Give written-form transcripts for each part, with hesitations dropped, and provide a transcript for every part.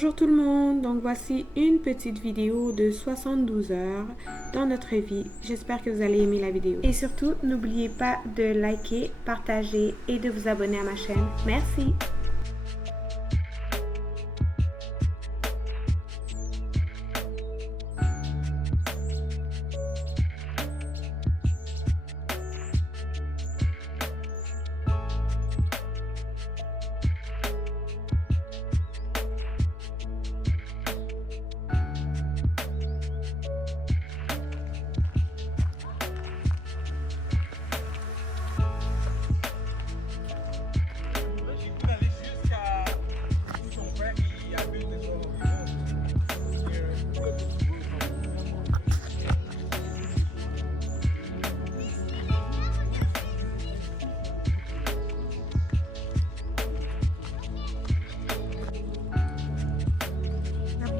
Bonjour tout le monde, donc voici une petite vidéo de 72 heures dans notre vie. J'espère que vous allez aimer la vidéo. Et surtout, n'oubliez pas de liker, partager et de vous abonner à ma chaîne. Merci!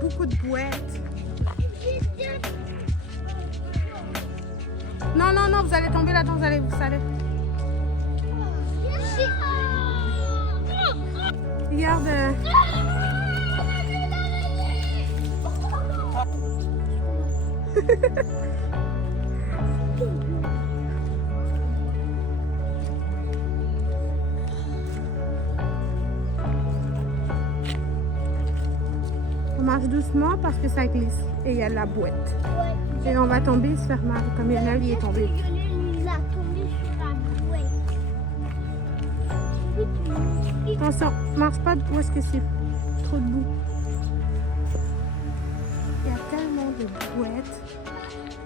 Beaucoup de boîtes. Non, non, non, vous allez tomber là-dedans, vous allez. Regarde. On marche doucement parce que ça glisse et il y a de la boîte. Et on va tomber et se faire mal comme Lionel y est tombé. Il a tombé sur la bouée. Attention, marche pas où est-ce que c'est trop de boue. Il y a tellement de boîtes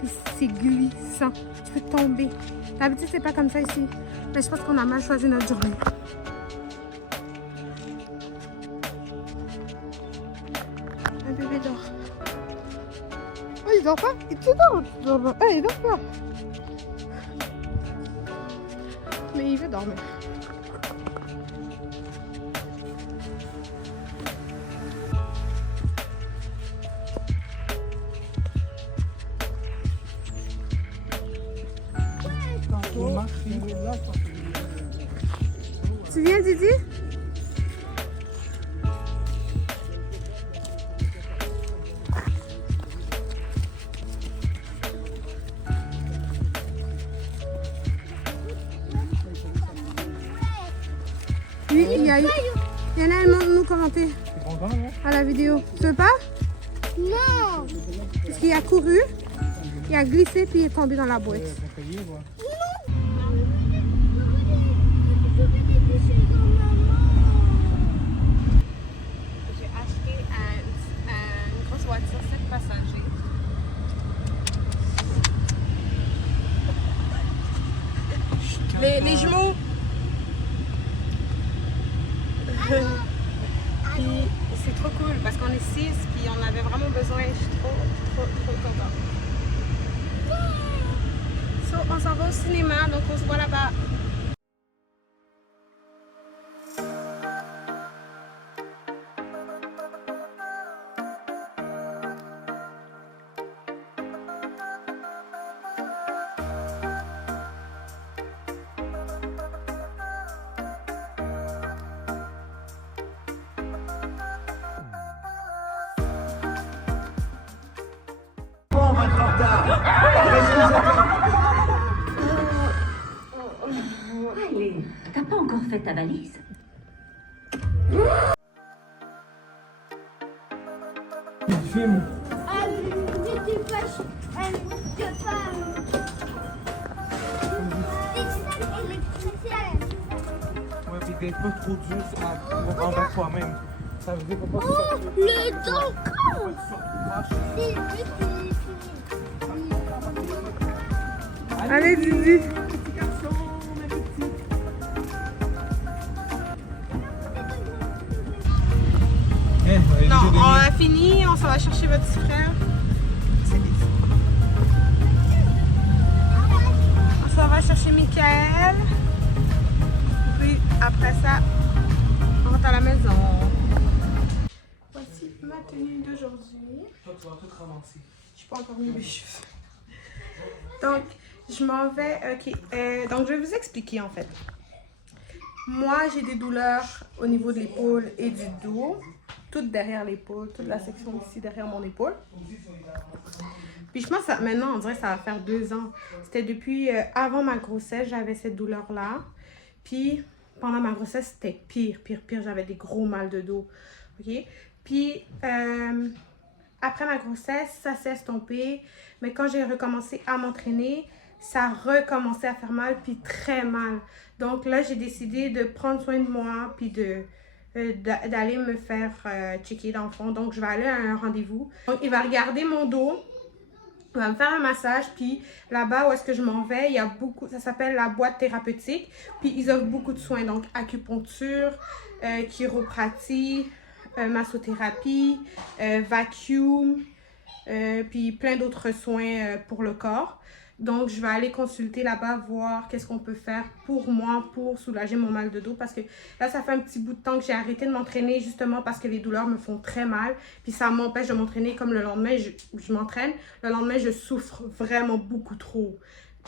et c'est glissant. Tu peux tomber. D'habitude c'est pas comme ça ici. Mais je pense qu'on a mal choisi notre journée. Un bébé dort. Oh, il dort pas? Tu dors pas. Ah, il dort pas. Mais il veut dormir. Tu viens, Didi? Oui, il y a eu. Il y en a, elle montre-nous commenter à la vidéo. Tu veux pas? Non. Parce qu'il a couru, il a glissé puis il est tombé dans la boîte. J'ai acheté une grosse voiture 7 passagers. Les jumeaux. Puis c'est trop cool parce qu'on est 6 puis on avait vraiment besoin. Je suis trop contente. So, on s'en va au cinéma, donc on se voit là-bas. Allez, t'as pas encore fait ta valise? Filme. J'étais pas. Ouais, puis d'être pas trop dur envers toi-même. Ça veut dire pas Oh, le don compte. Allez, Didi. Non, on a fini, on s'en va chercher votre petit frère. C'est vite. On s'en va chercher Michael. Puis après ça, on rentre à la maison. Voici ma tenue d'aujourd'hui. Toi, tu vas tout ramasser. Je suis pas encore mis mes cheveux. Donc, je m'en vais. Ok. Donc, je vais vous expliquer en fait. Moi, j'ai des douleurs au niveau de l'épaule et du dos. toute derrière l'épaule, toute la section ici derrière mon épaule. Puis je pense que maintenant, on dirait que ça va faire 2 ans. C'était depuis avant ma grossesse, j'avais cette douleur-là. Puis pendant ma grossesse, c'était pire. J'avais des gros mal de dos. OK? Puis après ma grossesse, ça s'est estompé. Mais quand j'ai recommencé à m'entraîner, ça a recommencé à faire mal, puis très mal. Donc là, j'ai décidé de prendre soin de moi, puis d'aller me faire checker dans le fond. Donc, je vais aller à un rendez-vous. Donc, il va regarder mon dos. Il va me faire un massage, puis là-bas où est-ce que je m'en vais, il y a beaucoup, ça s'appelle la boîte thérapeutique, puis ils offrent beaucoup de soins, donc acupuncture, chiropratie, massothérapie, vacuum, puis plein d'autres soins pour le corps. Donc, je vais aller consulter là-bas, voir qu'est-ce qu'on peut faire pour moi, pour soulager mon mal de dos. Parce que là, ça fait un petit bout de temps que j'ai arrêté de m'entraîner justement parce que les douleurs me font très mal. Puis ça m'empêche de m'entraîner comme le lendemain, je m'entraîne. Le lendemain, je souffre vraiment beaucoup trop.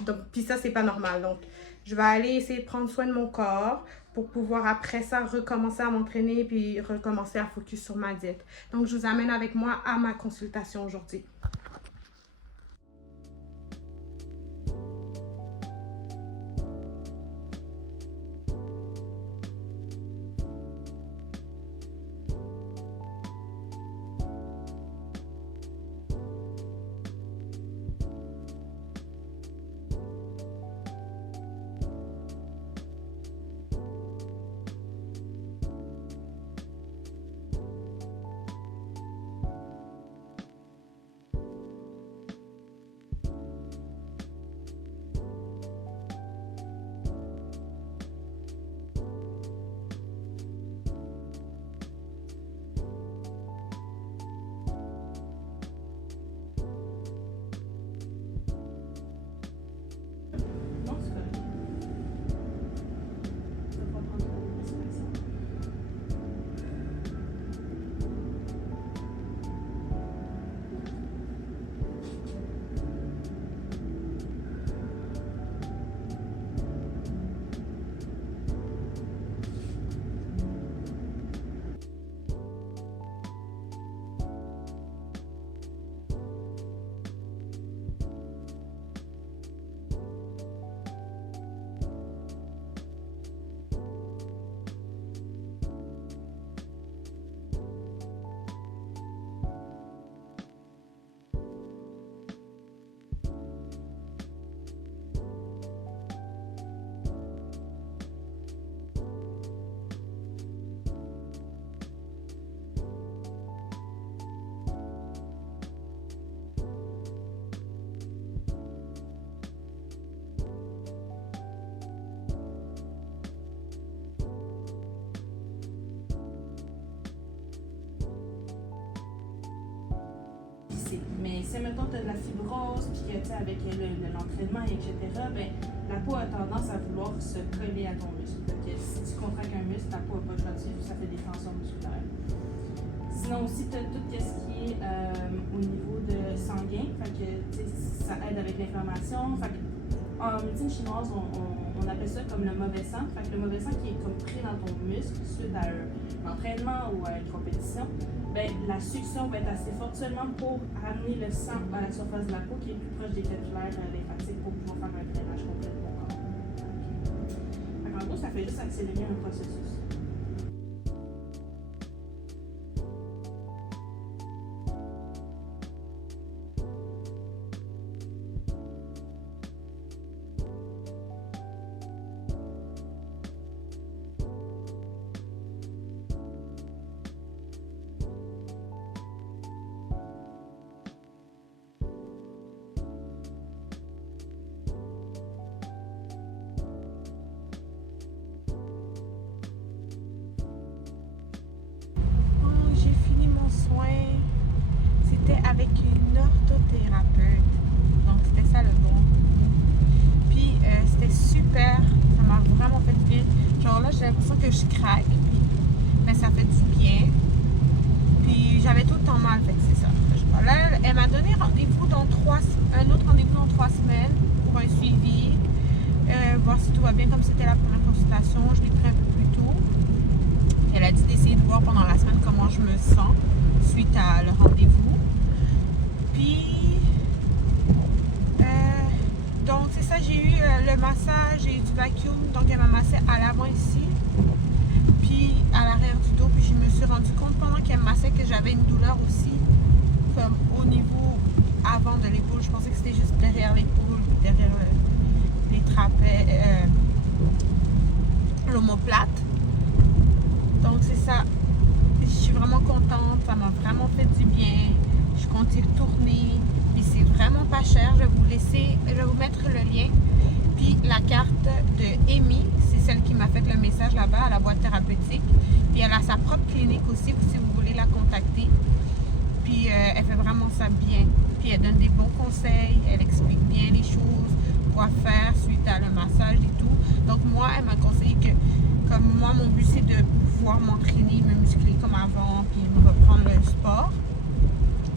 Donc, puis ça, c'est pas normal. Donc, je vais aller essayer de prendre soin de mon corps pour pouvoir après ça recommencer à m'entraîner puis recommencer à focus sur ma diète. Donc, je vous amène avec moi à ma consultation aujourd'hui. Mais si, mettons, tu as de la fibrose, puis que, tu sais, avec l'entraînement, etc., ben, la peau a tendance à vouloir se coller à ton muscle. Donc, si tu contractes un muscle, ta peau n'a pas le choix de suivre, ça fait des tensions musculaires. Sinon aussi, tu as tout ce qui est au niveau de sanguin, fait que, ça aide avec l'inflammation. En médecine chinoise, on appelle ça comme le mauvais sang. Fait que le mauvais sang qui est comme pris dans ton muscle suite à un entraînement ou à une compétition, ben, la succion va être assez forte seulement pour amener le sang à la surface de la peau qui est plus proche des capillaires lymphatiques pour pouvoir faire un drainage complet de ton corps. Okay. En gros, ça fait juste accélérer un processus. C'était avec une orthothérapeute. Donc, c'était ça le bon. Puis, c'était super. Ça m'a vraiment fait du bien. Genre là, j'ai l'impression que je craque. Puis, mais ça fait du bien. Puis, j'avais tout le temps mal. Fait que c'est ça. Là, elle m'a donné rendez-vous un autre rendez-vous dans 3 semaines pour un suivi. Voir si tout va bien. Comme c'était la première consultation, je l'ai pris un peu plus tôt. Elle elle a dit d'essayer de voir pendant la semaine comment je me sens suite à le rendez-vous. Puis, donc c'est ça, j'ai eu le massage et du vacuum. Donc elle m'a massé à l'avant ici, puis à l'arrière du dos. Puis je me suis rendu compte pendant qu'elle me massait que j'avais une douleur aussi, comme au niveau avant de l'épaule. Je pensais que c'était juste derrière l'épaule, derrière les trapèzes, l'omoplate. Donc c'est ça, je suis vraiment contente, ça m'a vraiment fait du bien. Je compte y retourner, puis c'est vraiment pas cher. Je vais vous mettre le lien. Puis la carte de Amy, c'est celle qui m'a fait le message là-bas à la boîte thérapeutique. Puis elle a sa propre clinique aussi, si vous voulez la contacter. Puis elle fait vraiment ça bien. Puis elle donne des bons conseils, elle explique bien les choses, quoi faire suite à le massage et tout. Donc moi, elle m'a conseillé que, comme moi, mon but c'est de pouvoir m'entraîner, me muscler comme avant, puis me reprendre le sport.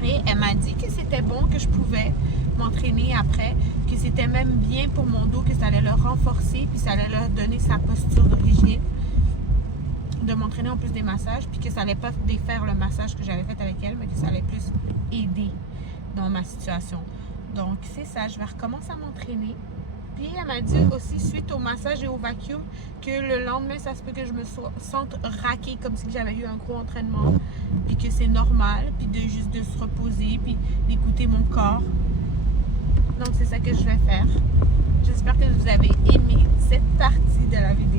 Et elle m'a dit que c'était bon, que je pouvais m'entraîner après, que c'était même bien pour mon dos, que ça allait le renforcer, puis ça allait leur donner sa posture d'origine, de m'entraîner en plus des massages, puis que ça allait pas défaire le massage que j'avais fait avec elle, mais que ça allait plus aider dans ma situation. Donc c'est ça, je vais recommencer à m'entraîner. Puis elle m'a dit aussi, suite au massage et au vacuum, que le lendemain, ça se peut que je me sente raquée, comme si j'avais eu un gros entraînement, puis que c'est normal, puis juste de se reposer, puis d'écouter mon corps. Donc c'est ça que je vais faire. J'espère que vous avez aimé cette partie de la vidéo.